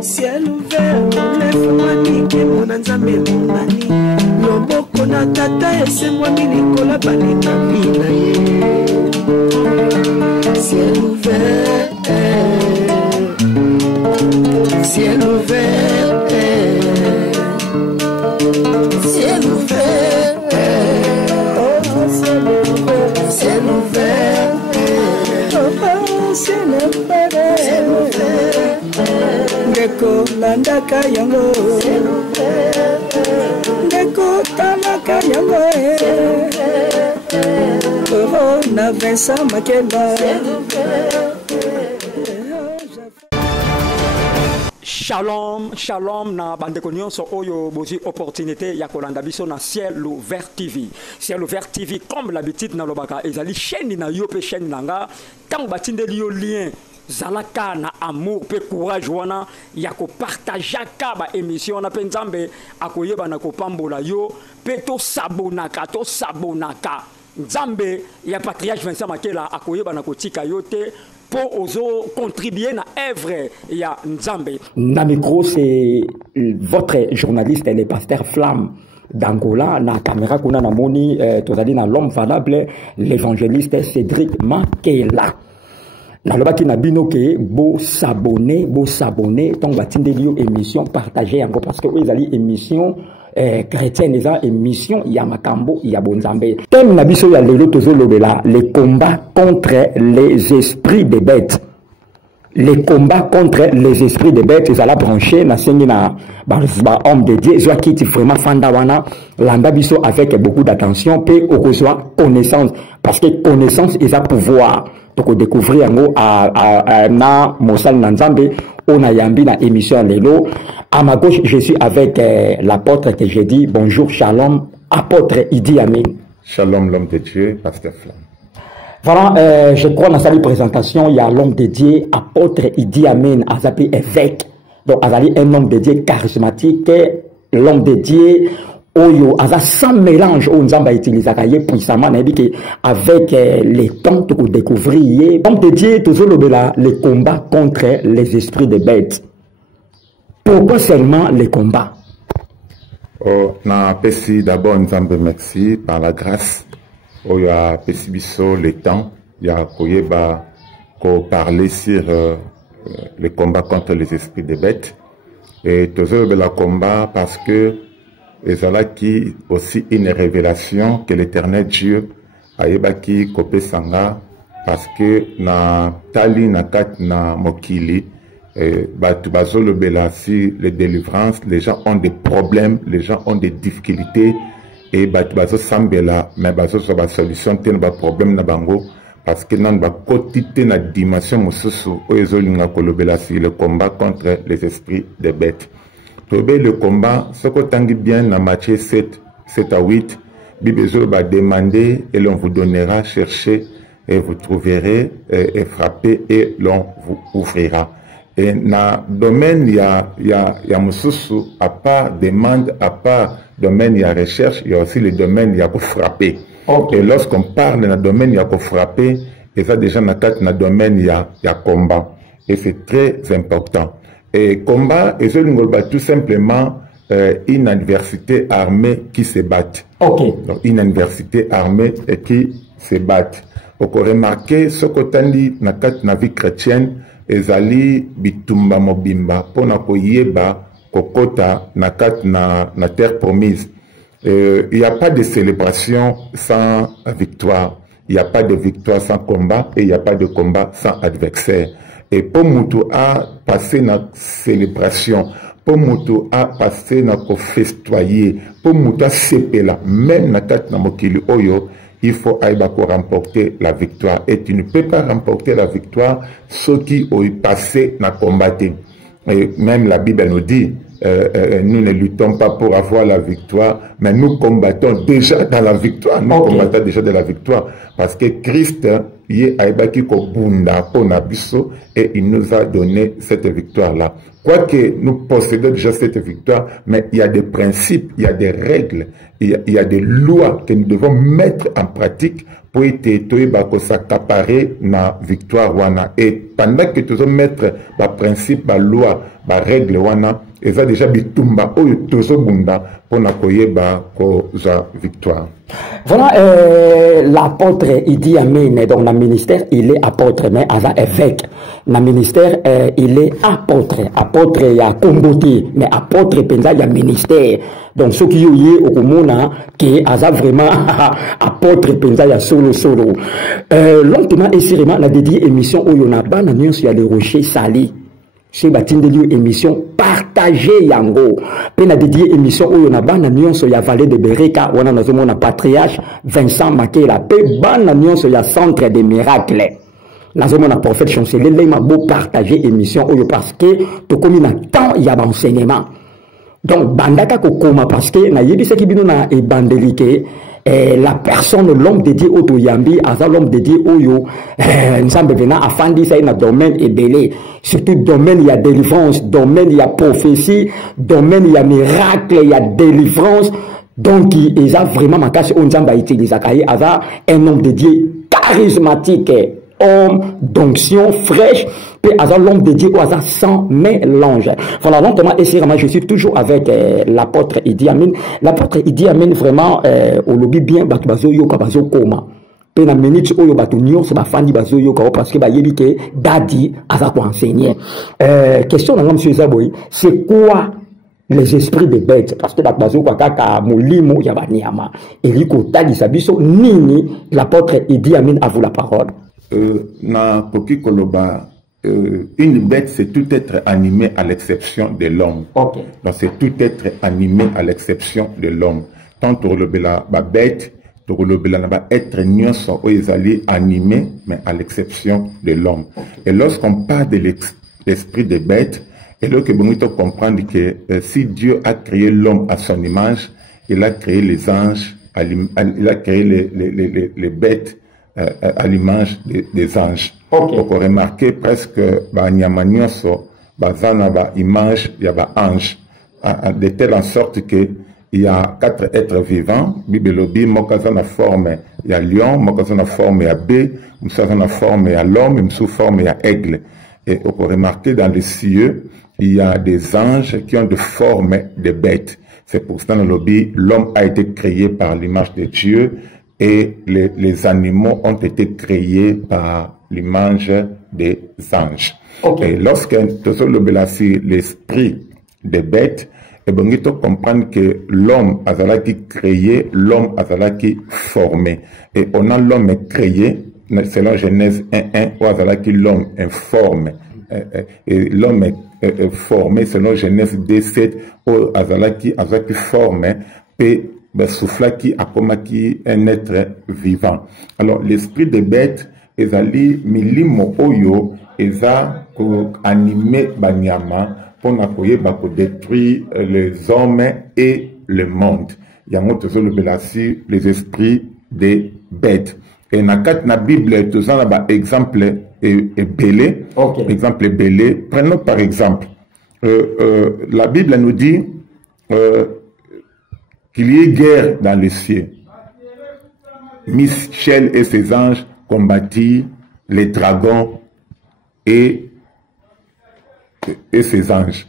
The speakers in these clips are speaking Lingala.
Ciel ouvert, lève-moi nique mon anzambe monani. Loboko na tata ese moi milikola balinga mina ye. Ciel ouvert, ciel ouvert, ciel ouvert, oh ciel ouvert, ciel ouvert, oh ciel ouvert, ciel ouvert. Ngeko landaka yango, ngeko talaka yango, oh na Vincent Makeba. Shalom, shalom na bandeko nyonso oyo bozi opportunité ya kolanda biso na Ciel Ouvert TV. Ciel Ouvert TV comme l'habitude na lobaka ezali chaîne na yo pe chaîne nanga tant batindeli yo lien zalaka na amour pe courage wana ya ko partager ka ba émission na pe nzambe akoyeba na ko pambola yo pe to sabonaka nzambe ya patriarche Vincent Makela akoyeba na ko tika yo te pour ozo contribuer na œuvre ya nzambe. Na micro c'est votre journaliste le pasteur Flamme d'Angola, na caméra kuna na moni tozali na l'homme valable l'évangéliste Cédric Makela. Na lobaki na bino ke bo s'abonner donc batindeli yo émission partager encore parce que ezali émission chrétienne eza émission ya makambo ya bonzambe. Thème na biso ya lelo tozolobela les combats contre les esprits des bêtes. Les combats contre les esprits des bêtes, ils allaient brancher na sengi na homme de Dieu, soit qui vraiment fandawana landa biso avec beaucoup d'attention pe au reçoit connaissance parce que connaissance ils a pouvoir. Donc découvrir ngo na mosal nanzambe on a yambi na émission lelo. À ma gauche, je suis avec l'apôtre que j'ai dit bonjour, shalom, apôtre Idi Amin. Shalom l'homme de Dieu, pasteur Flamme. Voilà, je crois dans sa présentation, il y a l'homme de Dieu, apôtre Idi Amin, Azapi évêque. Donc, Azali, un homme de Dieu charismatique, l'homme de Dieu, Oyo, Aza sans mélange, on a utilisé puissamment, avec les temps pour découvrir. L'homme de Dieu, toujours les combats contre les esprits de bêtes. Pourquoi seulement les combats? Oh, na pesi d'abord, nous en merci par la grâce. Oh, il y a Pessibiso, le temps, il y a Koyeba, qu'on parlait sur les combats contre les esprits des bêtes. Et toujours le combat parce que ils ont là qui aussi une révélation que l'éternel Dieu a yebaki kopé sanga parce que na tali na kat na mokili batu bazolo bela si les délivrances, les gens ont des problèmes, les gens ont des difficultés. Et batu bazo sambela mais bazo so ba solution te na problème na bango parce que non ba quotité na dimension mosusu oyezo linga kolobela si le combat contre les esprits des bêtes. Tobe le combat ce que tangi bien dans Matthieu 7 à 8 Bible va demander et l'on vous donnera, chercher et vous trouverez et frapper et l'on vous ouvrira. Et dans le domaine il y a mosusu à part demande, à part domaine il y a recherche, il y a aussi le domaine il y a pour frapper. Okay. Et lorsqu'on parle dans le domaine il y a pour frapper, et ça déjà dans le domaine il y a combat. Et c'est très important. Et combat, et c'est tout simplement une adversité armée qui se bat. Okay. Donc une adversité armée qui se bat. On peut remarquer ce qu'on dit dans la vie chrétienne, ezali bitumba mobimba pona koyeba kokota na terre promise. Il n'y a pas de célébration sans victoire. Il n'y a pas de victoire sans combat et il n'y a pas de combat sans adversaire. Et pour Moutou a passé na célébration, pour Moutou a passé na festoyer, pour Moutou a sepela, même na kat na mokili oyo, il faut remporter la victoire. Et tu ne peux pas remporter la victoire ceux qui ont passé na combattre. Et même la Bible nous dit, nous ne luttons pas pour avoir la victoire, mais nous combattons déjà dans la victoire. Nous combattons déjà dans la victoire. Parce que Christ, et il nous a donné cette victoire-là. Quoique nous possédons déjà cette victoire, mais il y a des principes, il y a des règles, il y a des lois que nous devons mettre en pratique pour ete toyeba ko s'accaparer na victoire wana. Et pendant que tu mettre ba principe, ba loi, ba règle wana, et ça déjà bitumba oyo tozo bunda pour na koyeba ko za victoire. Voilà, l'apôtre Idi Amin, donc dans le ministère, il est apôtre, mais avant évêque. Dans le ministère, il est apôtre. Apôtre, il y a comboté, mais apôtre, il y a ministère. Donc, ce qui est au Komona, qui est vraiment apôtre, il y a solo. Longtemps, et sérieusement, on a dédié émission où il y a ban, il y a les rochers salis. Chez Batindelieu émission partagée yango. Puis on a dédié émission où on a ban anion sur la vallée de Bereka, où on a notre patriarche Vincent Makela. Puis ban anion sur la centre des miracles. Nous avons un prophète chancelier, il a beau partager émission où parce que tout comme il y a tant il y a d'enseignement. Donc bandaka kokoma parce que na yebi ce qui bino na ebandelique. La personne, l'homme dédié au Toyambi, à l'homme dédié au Yo, nous sommes venus à Fandi, ça y a un domaine et belé. Surtout, domaine, il y a délivrance, domaine, il y a prophétie, domaine, il y a miracle, il y a délivrance. Donc, il a vraiment ma casse, on a utilisé un homme dédié charismatique, homme d'onction fraîche, puis à l'homme dédié au hasard sans mélange. Voilà, longtemps, et sérieusement, je suis toujours avec l'apôtre Idi Amin. L'apôtre Idi Amin, vraiment, au lobby bien, bazo yo kabazo koma. Puis na minute où yo bato nyon, c'est ma fandi bazo yo parce que ba yebi ke dadi aza ko enseigner. Question na monsieur Zaboy, c'est quoi les esprits de bêtes? Parce que bazo kwa kaka molimo ya banyama. Eliko tali sabiso nini l'apôtre Idi Amin a vous la parole. Na koki koloba une bête, c'est tout être animé à l'exception de l'homme. Okay. Donc c'est tout être animé à l'exception de l'homme. Tant pour le bela ba bête, pour le bela ba être nyonso o ezali animé, mais à l'exception de l'homme. Okay. Et lorsqu'on parle de l'esprit des bêtes, et là que bonito comprendre que si Dieu a créé l'homme à son image, il a créé les anges, il a créé les bêtes à l'image des anges. Okay. Donc on remarque presque ba nyamanyonso bazana ba image ya ba ange de telle en sorte que il y a 4 êtres vivants. Bibelobi mokazana forme ya lion, mokazana forme ya bé, mokazana forme ya l'homme, sous forme ya aigle. Et on peut remarquer dans les cieux, il y a des anges qui ont de forme de bêtes. C'est pour ça dans le lobby, l'homme a été créé par l'image de Dieu et les animaux ont été créés par l'image des anges. Okay. Et lorsque l'esprit des bêtes, et bien, il faut comprendre que l'homme a qui créé, l'homme a qui formé. Et on a l'homme créé, selon Genèse 1.1, où a qui l'homme informe. Et l'homme est formé selon Genèse 2.7, où a qui forme, et souffle qui a comme un être vivant. Alors, l'esprit des bêtes, ezali milimo oyo eza ko animer banyama pour ko détruire les hommes et le monde. Yango tozo le belasi les esprits des bêtes. Et na Bible tozo na ba exemple et belé. Okay. Exemple belé. Prenons par exemple la Bible nous dit qu'il y ait guerre dans les cieux. Michel et ses anges combattit les dragons et ses anges.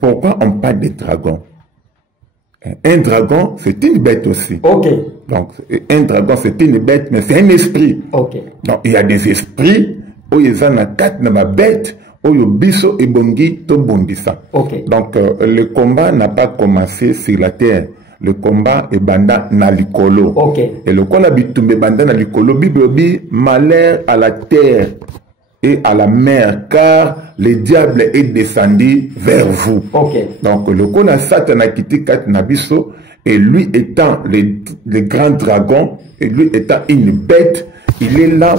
Pourquoi on parle des dragons? Un dragon, c'est une bête aussi. Okay. Donc, un dragon, c'est une bête, mais c'est un esprit. Okay. Donc, il y a des esprits où ils ont une bête, où ils biso et bongi to bondissa. Okay. Donc, le combat n'a pas commencé sur la terre. Le combat est banda na likolo. Okay. Et le combat bitumbe banda na likolo, Bible dit malheur à la terre et à la mer, car le diable est descendu vers vous. Okay. Donc le combat Satan a quitté Kat Nabiso, et lui étant le grand dragon, et lui étant une bête, il est là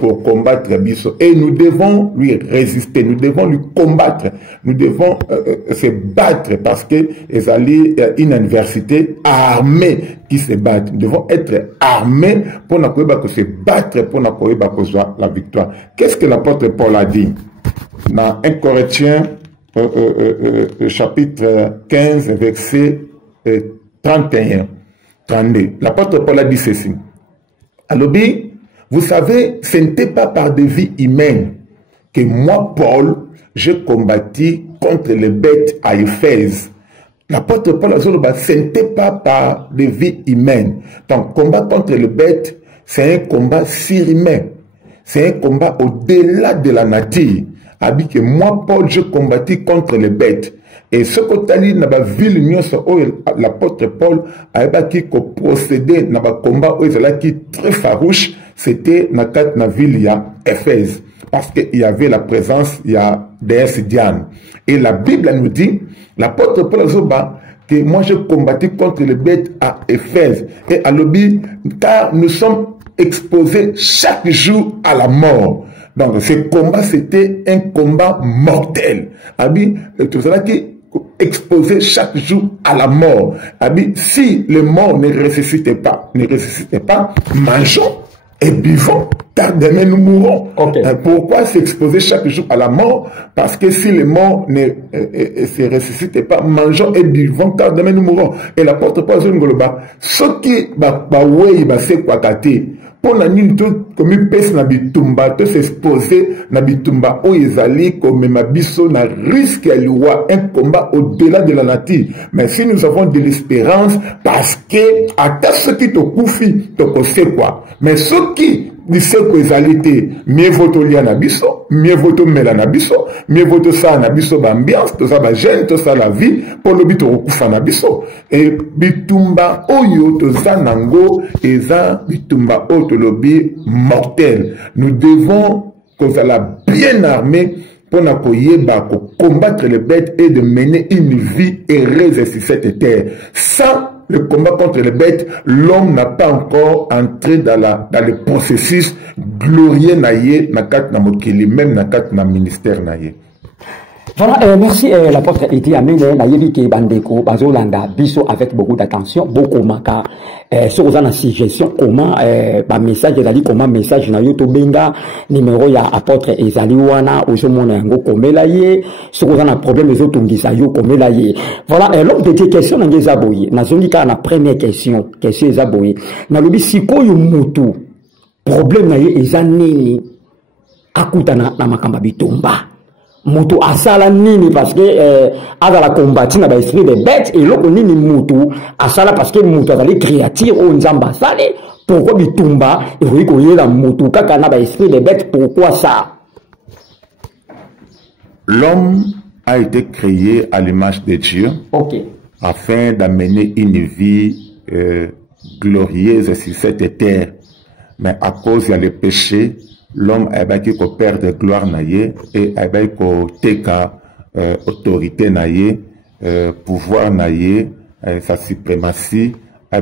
pour combattre Biso. Et nous devons lui résister, nous devons lui combattre, nous devons se battre parce que il y a une université armée qui se bat. Nous devons être armés pour se battre pour la victoire. Qu'est-ce que l'apôtre Paul a dit dans 1 Corinthiens chapitre 15 verset 31, 32? L'apôtre Paul a dit ceci. Alobi, vous savez, ce n'était pas par des vies humaines que moi, Paul, j'ai combattu contre les bêtes à Éphèse. L'apôtre Paul a dit, ce n'était pas par des vies humaines. Donc, combat contre les bêtes, c'est un combat surhumain. C'est un combat au-delà de la nature. Abi que moi, Paul, je combattis contre les bêtes. Et ce que tu as dit, dans la ville, l'apôtre Paul a procédé dans le combat où il était très farouche, c'était dans la ville Éphèse. Parce qu'il y avait la présence, il y a déesse Diane. Et la Bible nous dit, l'apôtre Paul a dit que moi je combattis contre les bêtes à Éphèse. Et à l'objet, car nous sommes exposés chaque jour à la mort. Donc ce combat, c'était un combat mortel. Abi, tout cela qui exposé chaque jour à la mort. Abi, si le mort ne ressuscitait pas, mangeons et buvons, car demain nous mourrons. Okay. Pourquoi s'exposer chaque jour à la mort? Parce que si le mort ne se ressuscitait pas, mangeons et buvons, car demain nous mourrons. Et l'apôtre Paul dit, ce qui va se kwakate, pour nani comme une peste na bitumba te s'exposer na bitumba o ezali comme mabiso na risque à loi un combat au-delà de la nature. Mais si nous avons de l'espérance parce que à ce qui te koufi te kose quoi. Mais ce qui dit que ezalité mieux vaut lia na biso, mieux vaut mela na biso, mieux vaut ça na biso ambiance, tout ça ba gêne, tout ça la vie pour le bito kufa na biso. Et bitumba oyo to zanango eza bitumba oyo lobby mortel. Nous devons, qu'on soit bien armés pour combattre les bêtes et de mener une vie heureuse sur cette terre. Sans le combat contre les bêtes, l'homme n'a pas encore entré dans le processus glorieux naïe, même dans le ministère naïe. Voilà, merci l'apôtre Idi Amine, nayebi ke bandeko bazolanda biso avec beaucoup d'attention, beaucoup maka sur la suggestion comment message ezali comment message na yo to benga numéro ya apôtre ezali wana ozomona yango komela ye sur na problème ezotungisa yo komela ye. Voilà, l'homme de question ngeza boye nazongi ka na première question ezaboye na lobi sikoyo mutu problème na ye eza nini akutana na makamba bitumba mutu asala nini parce que azala combattre na ba esprit de bête et loko nini mutu asala parce que mutu azali créature o nzamba sale pourquoi bitumba et ko yela mutu kaka na ba esprit de bête pourquoi ça? L'homme a été créé à l'image de Dieu. Okay. Afin d'amener une vie glorieuse sur cette terre, mais à cause de le péché, l'homme a perdre gloire naïe et a teka autorité naïe, pouvoir naïe, sa suprématie, a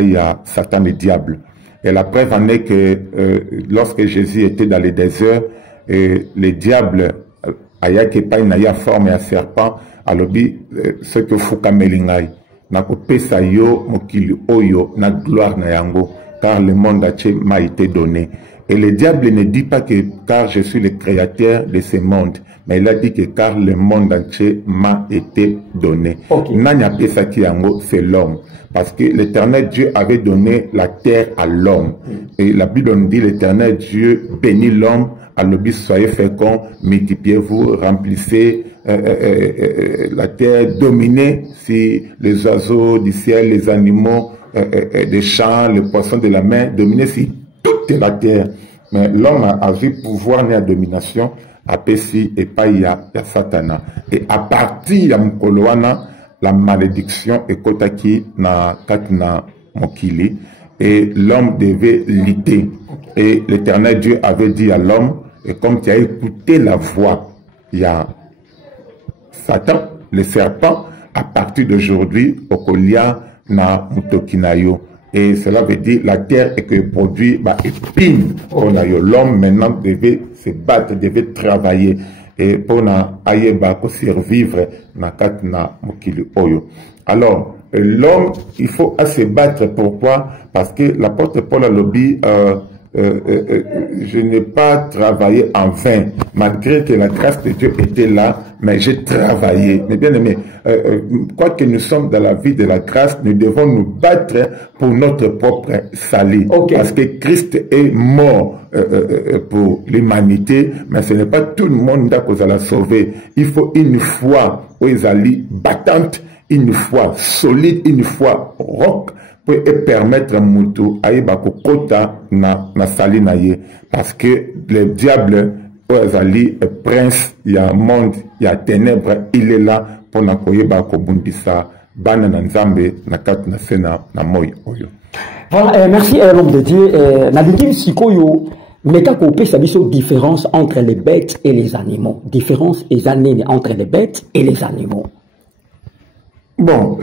il y a Satan le diable. Et la preuve en est que lorsque Jésus était dans le désert, le diable aya kepai naïa forme à serpent, alors ce que Fouka Melingai na kopesa yo mokili oyo na gloire na yango, car le monde entier m'a été donné. Et le diable ne dit pas que car je suis le créateur de ce monde, mais il a dit que car le monde entier m'a été donné. Nanya pesa ki yango, c'est l'homme. Parce que l'Éternel Dieu avait donné la terre à l'homme. Et la Bible nous dit l'Éternel Dieu bénit l'homme, à l'obis soyez féconds, multipliez-vous, remplissez la terre, dominez si les oiseaux du ciel, les animaux des champs, les poissons de la mer, dominez si toute la terre. Mais l'homme a vu pouvoir ni à domination, à Pessi et pas il y a Satana. Et à partir de Mkoloana, la malédiction est kotaki na katna mokili et l'homme devait lutter. Et l'Éternel Dieu avait dit à l'homme, et comme tu as écouté la voix, il y a Satan, le serpent, à partir d'aujourd'hui, Okolia na mutokinayo. Et cela veut dire la terre est que produit épine. L'homme maintenant devait se battre, devait travailler. Et pour survivre na katna mokili oyo. Alors, l'homme, il faut se battre. Pourquoi? Parce que l'apôtre Paul a lobby, je n'ai pas travaillé en vain, malgré que la grâce de Dieu était là, mais j'ai travaillé. Mais bien aimé, quoique nous sommes dans la vie de la grâce, nous devons nous battre pour notre propre salut. Parce que Christ est mort pour l'humanité, mais ce n'est pas tout le monde qui va la sauver. Il faut une foi où ils allaient battante, une foi solide, une foi rock, pour permettre à Moutou à kota na sali na ye. Parce que le diable, Ozali, prince, il y a monde, il y a ténèbres, il est là pour na koyeba kobundisa bana na nzambe na kat na sena na moy oyo. Voilà, merci l'homme de Dieu. Nalingi sikoyo meka ko pesa biso différence entre les bêtes et les animaux. Différence et années entre les bêtes et les animaux. Bon,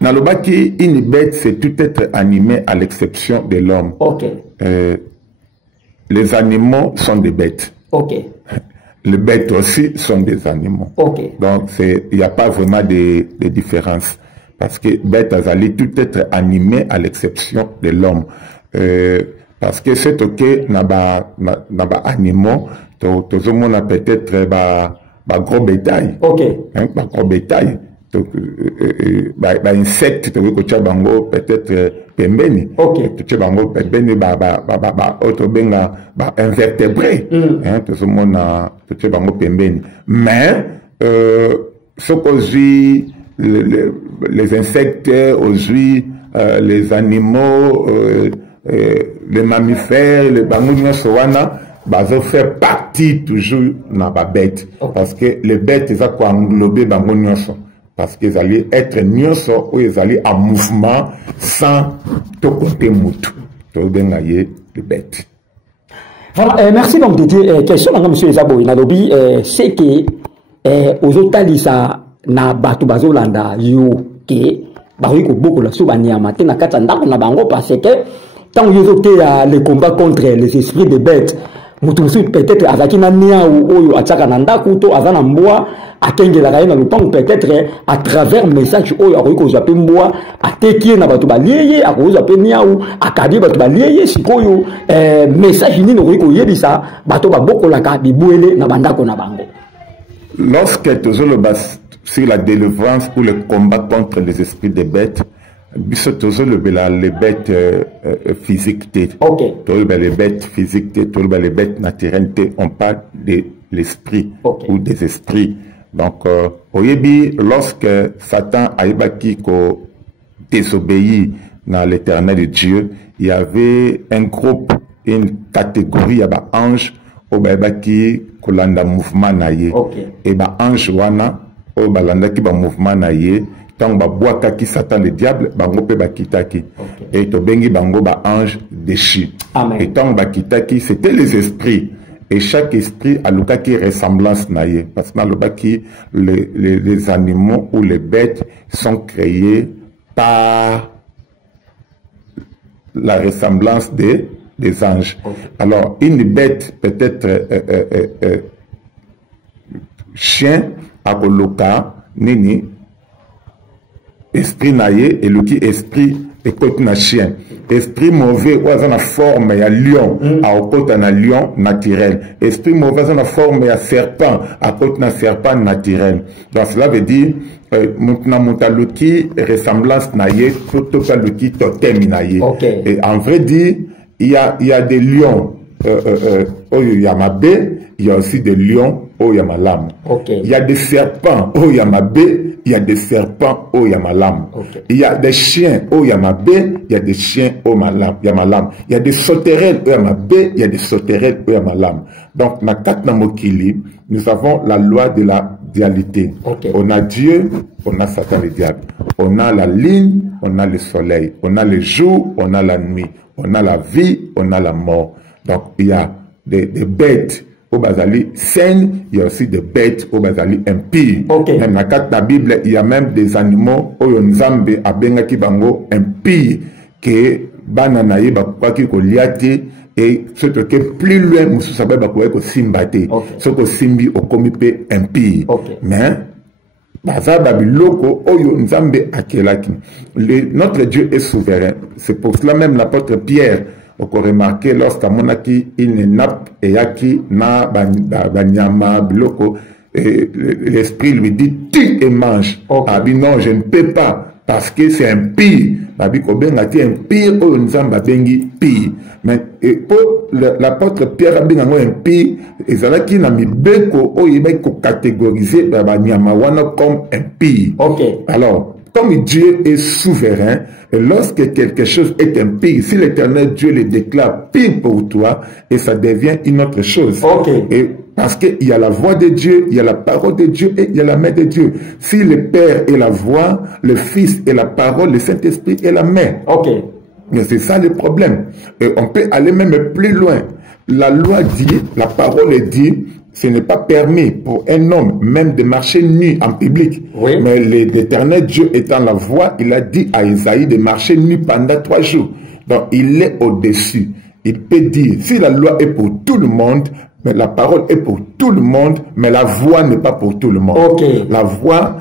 Nalobaki, une bête, c'est tout être animé à l'exception de l'homme. Les animaux sont des bêtes. Les bêtes aussi sont des animaux. Donc, il n'y a pas vraiment de différence. Parce que bête, azali, tout être animé à l'exception de l'homme. Parce que c'est ok, naba animaux, tout le monde a peut-être gros bétail. Gros bétail. Insectes, peut-être pembeni. Invertébrés. Tout le monde a pembeni. Mais, ce qu'aujourd'hui, les insectes, aujourd'hui, les animaux, les mammifères, les bangouins, ça fait partie toujours de la bête. Parce que les bêtes, ils ont englobé bangouins. Parce qu'ils allaient être nyonso ou ils allaient en mouvement sans tout compter moutou. Tout bien les bêtes. Voilà, merci donc de dire, question à M. Ezabo, Nalobi, c'est que aux Otalisa, na batu bazolanda yo ke bariko beaucoup la soubania matin na katanda na bango parce que tant yo zoté les combats contre les esprits de bêtes mutusu peut-être azaki na nia ou oyo ataka na ndaku to azana mboa akengela kaina lupango peut-être à travers message oyo akoiko zape mboa ateki na batu balieye akoiko zape nia ou akadi batu balieye sikoyo message nini okoiko yebisa bato babokola ka bibuele na bandako na bango. Lorsque tu le bas sur la délivrance ou le combat contre les esprits des bêtes, les bêtes physiques, les bêtes physiques, les bêtes naturelles, on parle de l'esprit ou des esprits. Donc, lorsque Satan a désobéi dans l'éternel Dieu, il y avait un groupe, une catégorie d'anges qui kolanda mouvement naye et ba ange wana o balanda ki ba mouvement naye tant ba boaka ki Satan le diable bango pe ba kitaki et to bengi bango ba ange déchu et tant ba kitaki c'était les esprits et chaque esprit a luka ki ressemblance naye parce que na ki les animaux ou les bêtes sont créés par la ressemblance des anges. Alors, une bête, peut-être chien, à Koloka, nini, esprit naïe, et le qui esprit, et côté na chien. Esprit mauvais, ou à la forme, il y a lion, à côté na lion naturel. Esprit mauvais, à la forme, il y a serpent, à côté na serpent naturel. Donc, cela veut dire, ressemblance naïe, tout le qui totem naïe. Et en vrai dire, il y a des lions il y a ma baie, il y a aussi des lions il y a ma lame. Il y a des serpents il y a ma baie, il y a des serpents il y a ma lame. Il y a des chiens il y a ma baie, il y a des chiens il y a ma lame. Il y a des sauterelles il y a ma baie, il y a des sauterelles il y a ma lame. Donc na katna mokili, nous avons la loi de la dualité. On a Dieu, on a Satan le diable. On a la ligne, on a le soleil. On a le jour, on a la nuit. On a la vie, on a la mort. Donc, il y a des bêtes au Bazali saines, il y a aussi des bêtes au Bazali impies. Même dans la Bible, il y a même des animaux au Nzambe a Bengaki Bango impies que Bananaye Bakwaki Koliati et ce que plus loin, Moussou Sabé Bakwaki Simbate. Ce que Simbi au Komipe impie. Mais Notre Dieu est souverain. C'est pour cela même l'apôtre Pierre, on a remarqué lorsqu'à Monaki, il ne nappe et yaki na banyama biloko, l'esprit lui dit tue et mange. Okay. Non, je ne peux pas parce que c'est un pire. Un pire ou nzamba bengi pire. Mais pour l'apôtre Pierre a bien un pire, et ça qui n'a mis beko ou il va catégoriser banyama wana comme un pire. Okay. Alors, comme Dieu est souverain, et lorsque quelque chose est impie, si l'Éternel Dieu le déclare pire pour toi, et ça devient une autre chose. Okay. Et parce qu'il y a la voix de Dieu, il y a la parole de Dieu et il y a la main de Dieu. Si le Père est la voix, le Fils est la parole, le Saint-Esprit est la main. Okay. Mais c'est ça le problème. Et on peut aller même plus loin. La loi dit, la parole dit, ce n'est pas permis pour un homme même de marcher nu en public. Oui. Mais l'Éternel Dieu étant la voix, il a dit à Isaïe de marcher nu pendant 3 jours. Donc il est au-dessus. Il peut dire, si la loi est pour tout le monde, mais la parole est pour tout le monde, mais la voix n'est pas pour tout le monde. Okay. La voix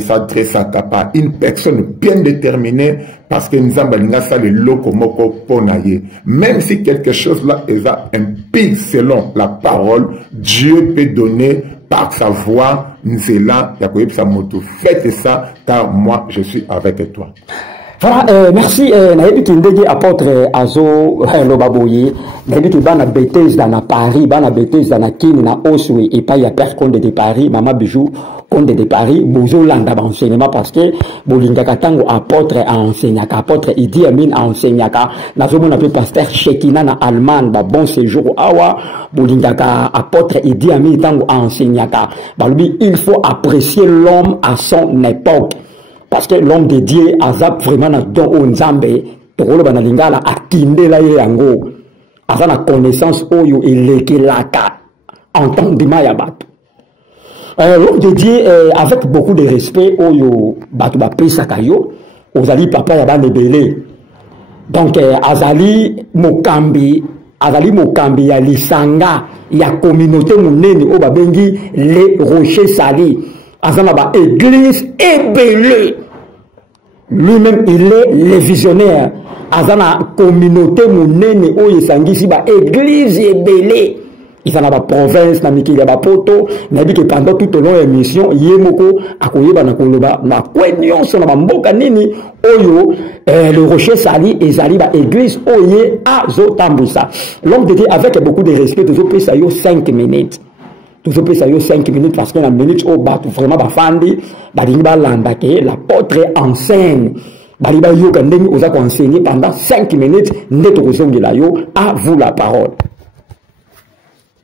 s'adresse à une personne bien déterminée parce que nous avons le lokomoko ponaye. Même si quelque chose là est impie selon la parole, Dieu peut donner par sa voix, faites ça car moi je suis avec toi. Voilà, merci. Nayebi kindegi apôtre Azo Lobaboye. Nayebi ki bana bêtise dans Paris, bana bêtise dans Kini na Oswe et pas y a personne de Paris, Maman Bijou Conde de Paris, Bozo landa enseignement parce que Bolinga Katango apôtre a enseigné, apôtre Idi Amin a enseigné, nazo mon appelé pasteur Shekina na Allemagne, ba bon séjour awa, Bolinga apôtre Idi Amin tango a enseigné, balubi il faut apprécier l'homme à son époque. Parce que l'homme de Dieu a vraiment dans Nzambe, tokolo bana lingala atinde la yango, a la connaissance oyo elekelaka entendement ya bato. L'homme de Dieu avec beaucoup de respect oyo bato ba pesaka yo, ozali papa ya bana belé. Donc azali mokambi ya lisanga ya communauté munene o babengi les rochers salis. Azana ba église ébélée. Lui-même, il est le visionnaire. Azana communauté munene o yesangisi ba église ébélée. Izana ba province na mikili ba poto. Nabi que pendant tout au long de l'émission, yemoko akoyeba na koloba na kwenyon so na ba mboka nini oyo le rocher sali ezali ba église oye azotambusa. L'homme de Dieu avec beaucoup de respect toujours pris ça yo 5 minutes. Toujours plus ça 5 minutes parce que la minute au bas vraiment bafandi balinga landa que l'apôtre enseigne baliba yo kandemi oza ko enseigner pendant 5 minutes neto kozongela yo à vous la parole.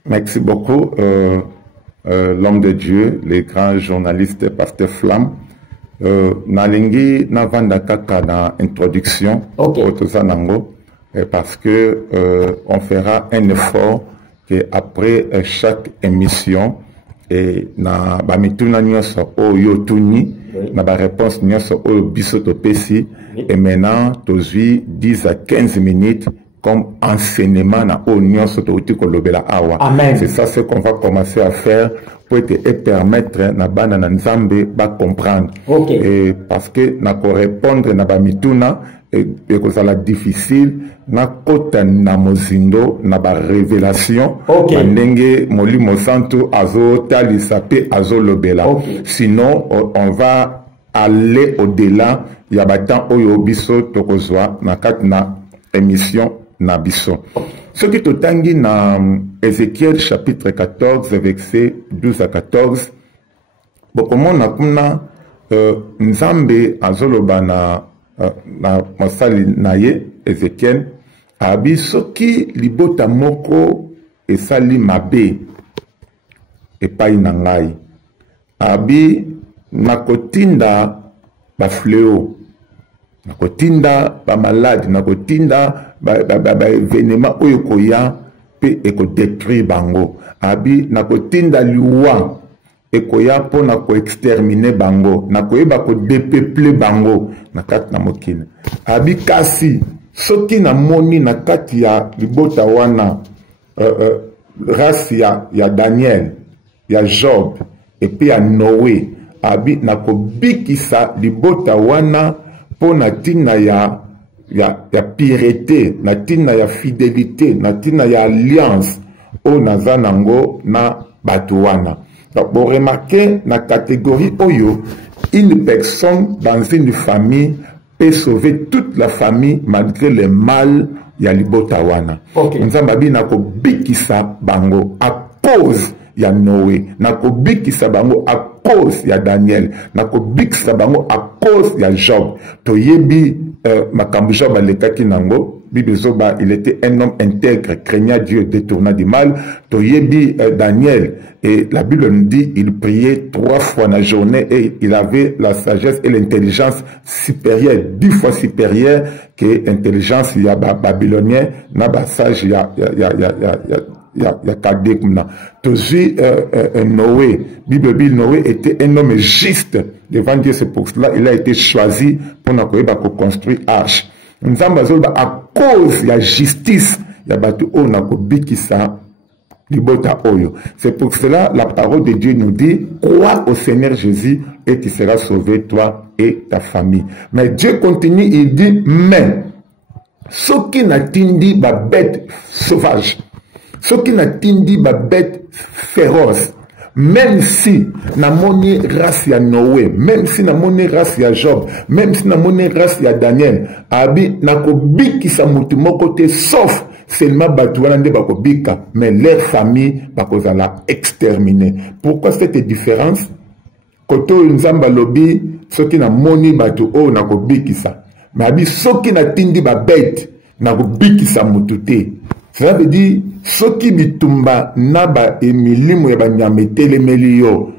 Merci beaucoup l'homme de Dieu, les grands journalistes pasteur Flamme. Nalingi na vanda kaka na introduction parce que on fera un effort que après chaque émission et na ba mituna nyoso oyo tuni na ba réponse nyoso oyo biso to pesi et maintenant tozui 10 à 15 minutes comme enseignement na oyo nyoso to uti kolobela awa. C'est ça ce qu'on va commencer à faire pour te permettre na bana na nzambe ba comprendre. Et parce que na ko répondre na ba mituna et que ça la difficile na kota na mozindo na ba révélation ndenge molimo santo azo talisa pe azo lobela. Sinon on va aller au-delà ya batan oyo biso tokozwa na kat na émission na biso. Ce qui totangi na Ézéchiel chapitre 14 verset 12 à 14 bokomo na kuna nzambe azoloba na masali naye Ézéchiel abi soki libota moko esali mabe epai na ngai abi nakotinda ba fléau nakotinda ba malade nakotinda ba événement oyo koya pe ekodétruire bango abi nakotinda liwa ekoya po na ko exterminer bango na koyeba ko dépeuple bango na kati na mokili abi kasi soki na moni na kati ya libota wana race ya Daniel ya Job et puis ya Noé abi nakobikisa libota wana po na tina ya piété, na tina ya fidélité, na tina ya alliance o naza nango na bato wana. Donc vous remarquez na catégorie oyo, une personne dans une famille peut sauver toute la famille malgré le mal ya libota wana. Nzambabi nakobikisa bango à cause ya Noé, nakobikisa bango à cause ya Daniel, nakobikisa bango à cause ya Job. Toyebi makambo Job alekaki nango, Bible zoba, il était un homme intègre, craignant Dieu, détournant du mal. Toyebi Daniel, et la Bible nous dit, il priait 3 fois la journée et il avait la sagesse et l'intelligence supérieure, 10 fois supérieure que l'intelligence babylonien, na ba sage ya Kadekmna. Tozi Noé, Bible Noé était un homme juste devant Dieu, c'est pour cela il a été choisi pour construire arche. Nzamba zoba à cause de la justice ya batu o nakobikisa libota oyo. C'est pour cela la parole de Dieu nous dit crois au Seigneur Jésus et tu seras sauvé toi et ta famille. Mais Dieu continue, il dit mais ce qui n'a tindi ba bête sauvage, ce qui n'a tindi ba bête féroce, même si na moni race ya Noé, même si na moni race ya Job, même si na moni race ya Daniel, abi nakobikisa mutu moko te sauf seulement batu wana nde bakobika, mais leur famille bakozala exterminée. Pourquoi cette différence? Koto nzamba lobi soki na moni batu o nakobikisa, mais abi soki na tindi ba bête nakobikisa mutu te. Ça veut dire, ce qui bitumba naba emilimu ya banyametele melio,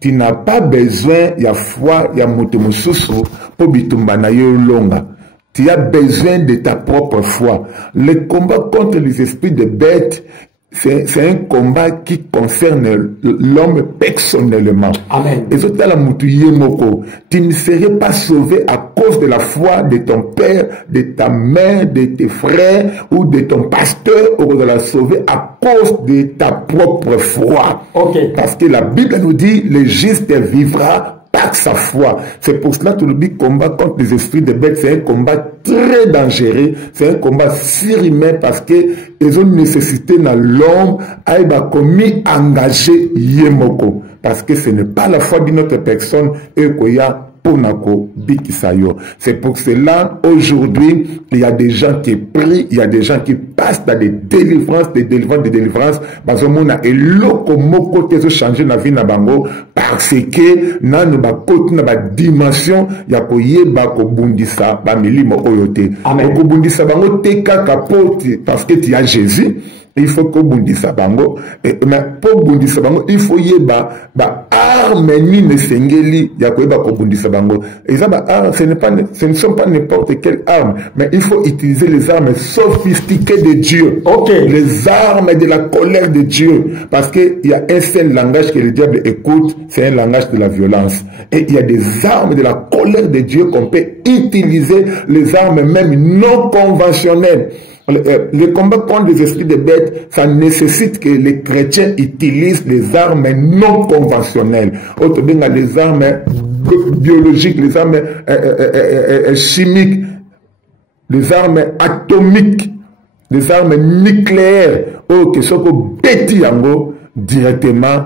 tu n'as pas besoin ya foi ya mutemususu pour bitumba na yo longa. Tu as besoin de ta propre foi. Le combat contre les esprits de bêtes, c'est un combat qui concerne l'homme personnellement. Amen. Et c'est la moko. Tu ne serais pas sauvé à cause de la foi de ton père, de ta mère, de tes frères ou de ton pasteur, ou de la sauver à cause de ta propre foi. Parce que la Bible nous dit, le juste vivra par sa foi. C'est pour cela que le combat contre les esprits de bêtes, c'est un combat très dangereux, c'est un combat surhumain parce que ils ont nécessité dans l'homme à être commis engagé yemoko. Parce que ce n'est pas la foi d'une autre personne et qu'il y a c'est pour cela, aujourd'hui, il y a des gens qui prient, il y a des gens qui passent dans des délivrances, parce que changer la vie parce que na ba dimension ya koyeba ko bundisa ba milimo oyote. Ko bundisa bango te kaka parce que tu as Jésus. Il faut que bundisa bango, mais pour bundisa bango, il faut yeba ba arme ni ne sengeli ya koyeba ko bundisa bango. Et ça ba arme, ce ne sont pas n'importe quelle arme, mais il faut utiliser les armes sophistiquées de Dieu. Les armes de la colère de Dieu, parce que il y a un seul langage que le diable écoute, c'est un langage de la violence. Et il y a des armes de la colère de Dieu qu'on peut utiliser, les armes même non conventionnelles. Le combat contre les esprits de bêtes, ça nécessite que les chrétiens utilisent les armes non conventionnelles. Autrement dit, les armes biologiques, les armes chimiques, les armes atomiques, les armes nucléaires, qui sont bêtis directement.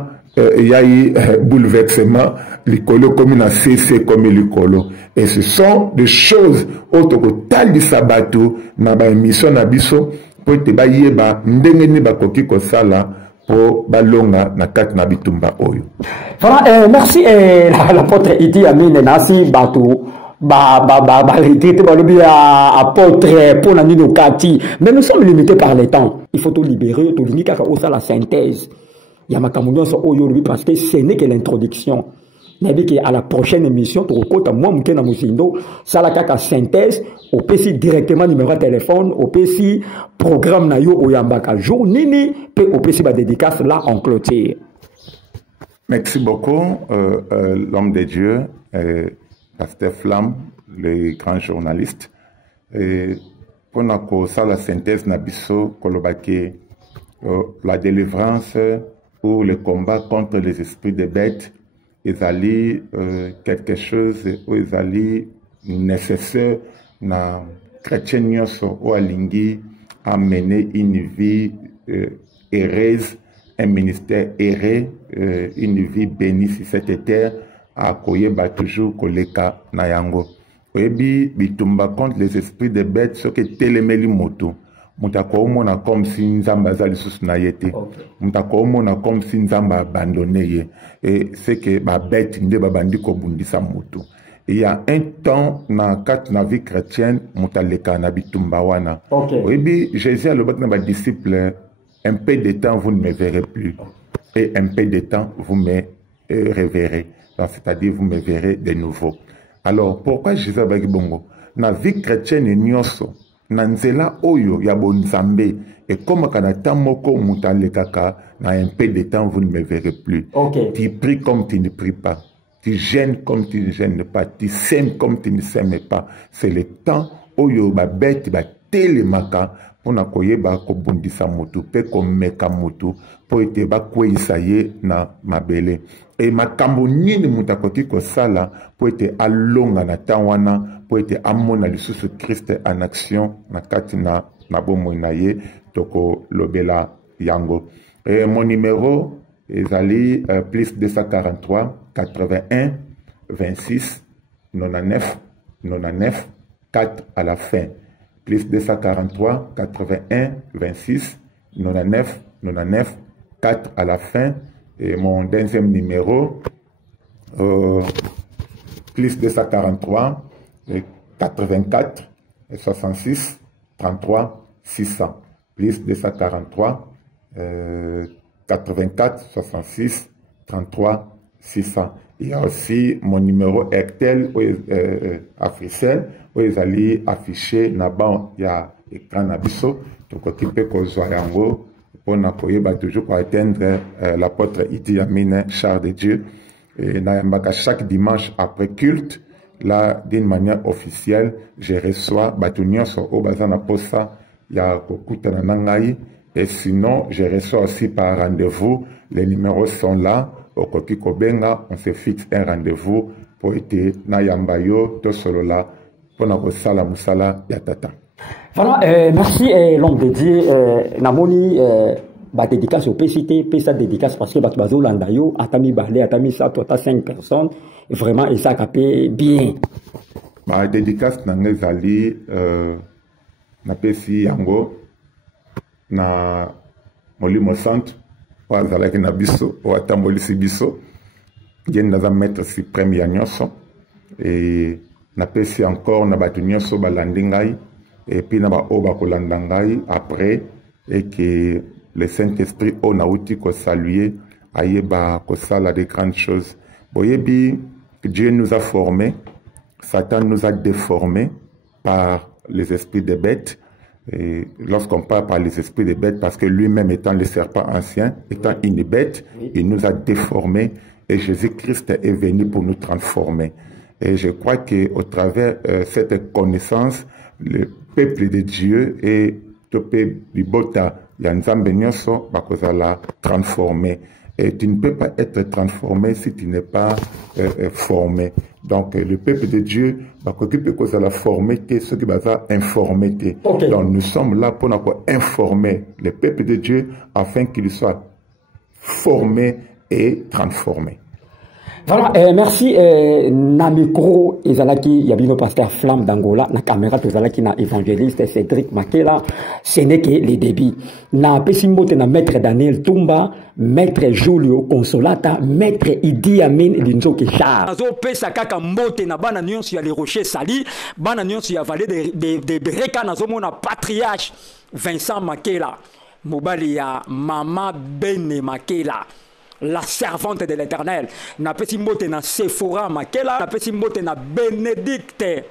Il y a eu bouleversement, l'écolo comme une CC comme l'écolo. Et ce sont des choses autres que tal du sabato, na ba émission na biso, pour te ba yeba, ndengeni ba koki ko sala, pour balonga na kat na bitumba oyo. Voilà, merci, l'apôtre Idi Amin Nasi Batou. Apôtre pour la Kati. Mais nous sommes limités par le temps. Il faut tout libérer, tout limiter car la synthèse. Il y a ma aujourd'hui parce que ce n'est que l'introduction. À la prochaine émission, tu recôtes moi, Mouké Namousindo, ça la caca synthèse, au PC directement numéro de téléphone, au PC programme Nayo Oyambaka jour, nini, puis au PC dédicace là en clôture. Merci beaucoup, l'homme de Dieu, Pasteur Flamme, le grand journaliste. Pour la synthèse Nabiso, Kolobake, la délivrance ou le combat contre les esprits de bêtes, ezali quelque chose où ezali nécessaire na chrétien nyonso o alingi à mener une vie heureuse, un ministère heureux, une vie bénie sur cette terre, à koyeba toujours koleka na yango. Oyebi bitumba contre les esprits de bêtes, ce que telemeli moto. Mutako omona comme si nzamba azali susu na yete. Mutako omona comme si nzamba abandonné ye. Et c'est que ba bête nde babandi ko bundisa moto. Il y a un temps dans la vie chrétienne, mutaleka na bitumba wana. Oyebi Jésus a le bac na ba disciple, un peu de temps vous ne me verrez plus. Et un peu de temps vous me reverrez. C'est-à-dire vous me verrez de nouveau. Alors pourquoi Jésus a dit bongo? Na vie chrétienne nyonso na nzela oyo ya bonzambe et comme kanata moko mutalekaka na un peu de temps vous ne me verrez plus. Tu pries comme tu ne pries pas. Tu gênes comme tu ne gênes pas. Tu sèmes comme tu ne sèmes pas. C'est le temps oyo ba bête ba telemaka pona koyeba ko bundisa motu pe ko meka motu po ete ba kweyisa ye na mabele. Et makambo nini mutakoki ko sala po ete alonga na tawana po ete amona lisusu Christ en action na kati na bomoi na ye toko lobela yango. Et mon numéro ezali plus 243 81 26 99 99 4 à la fin. Plus 243 81 26 99 99 4 à la fin. Et mon deuxième numéro, plus 243 84 66 33 600. Plus 243 84 66 33 600. Il y a aussi mon numéro Airtel Africell où ils allaient afficher là-bas, il y a écran Nabiso, donc occupé Kozwayango pour n'akoyeba toujours pour atteindre l'apôtre Idi Amin, char de Dieu. Et chaque dimanche après culte, là d'une manière officielle, je reçois Batunion sur Obazana Posa, il y a Kokutana Nangai, et sinon je reçois aussi par rendez-vous, les numéros sont là. Au Kokiko Benga, on se fixe un rendez-vous pour être Nayambayo, Tosolola, pour notre sala musala yatata. Voilà, merci l'homme de Dieu. Namoni, bah dédicace au PCT, PSA dédicace parce que bah bazo landayo, atami balé, atami ça, toi t'as 5 personnes, vraiment et ça capé bien. Bah dédicace nangezali, na PCI yango, na Molimo Centre. Wazalaki na biso watambolisi biso gen naza maître suprême ya nyonso et na pesi encore na batu nyonso balandi ngai et puis na ba oba kolanda ngai après et que le Saint-Esprit on a outi ko saluer ayeba ko sala de grandes choses. Boyebi Dieu nous a formés, Satan nous a déformés par les esprits des bêtes. Et lorsqu'on parle par les esprits des bêtes, parce que lui-même étant le serpent ancien, étant une bête, il nous a déformés et Jésus-Christ est venu pour nous transformer. Et je crois qu'au travers cette connaissance, le peuple de Dieu et le peuple du Bota, Yanzambe Nyonso, bakozala transformé. Et tu ne peux pas être transformé si tu n'es pas formé. Donc, le peuple de Dieu, peut la former, ce qui va informer. Donc, nous sommes là pour informer le peuple de Dieu afin qu'il soit formé et transformé. Voilà, merci. Na micro, ezalaki yabino pasteur Flamme d'Angola, na caméra tozalaki na évangéliste Cédric Makela. Ce n'est que les débits. Na pesimbote na maître Daniel Tumba, maître Julio Consolata, maître Idi Amin Linzoki Char. Nazo pesa kaka mbote na bana nyonso ya les rochers sali, bana nyonso ya vallée de Breka nazo mona patriarche Vincent Makela, mobali ya Mama Bene Makela. La servante de l'Éternel. Na pesi mbote na Sephora Makela, na pesi mbote na Bénédicte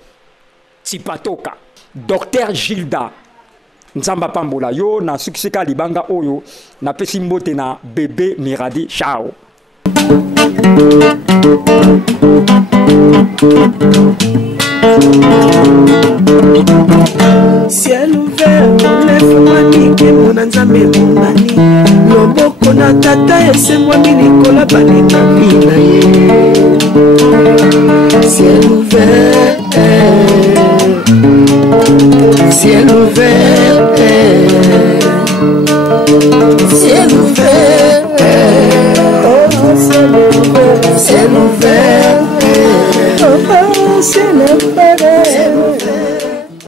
Tipatoka, Docteur Gilda Nzamba Pambola yo na sukisika libanga oyo, na pesi mbote na Bébé Miradi Chao. Ciel ouvert, lève-moi nique mon anzambe mon mani. Loboko na tata esengwami likolo balingami na ye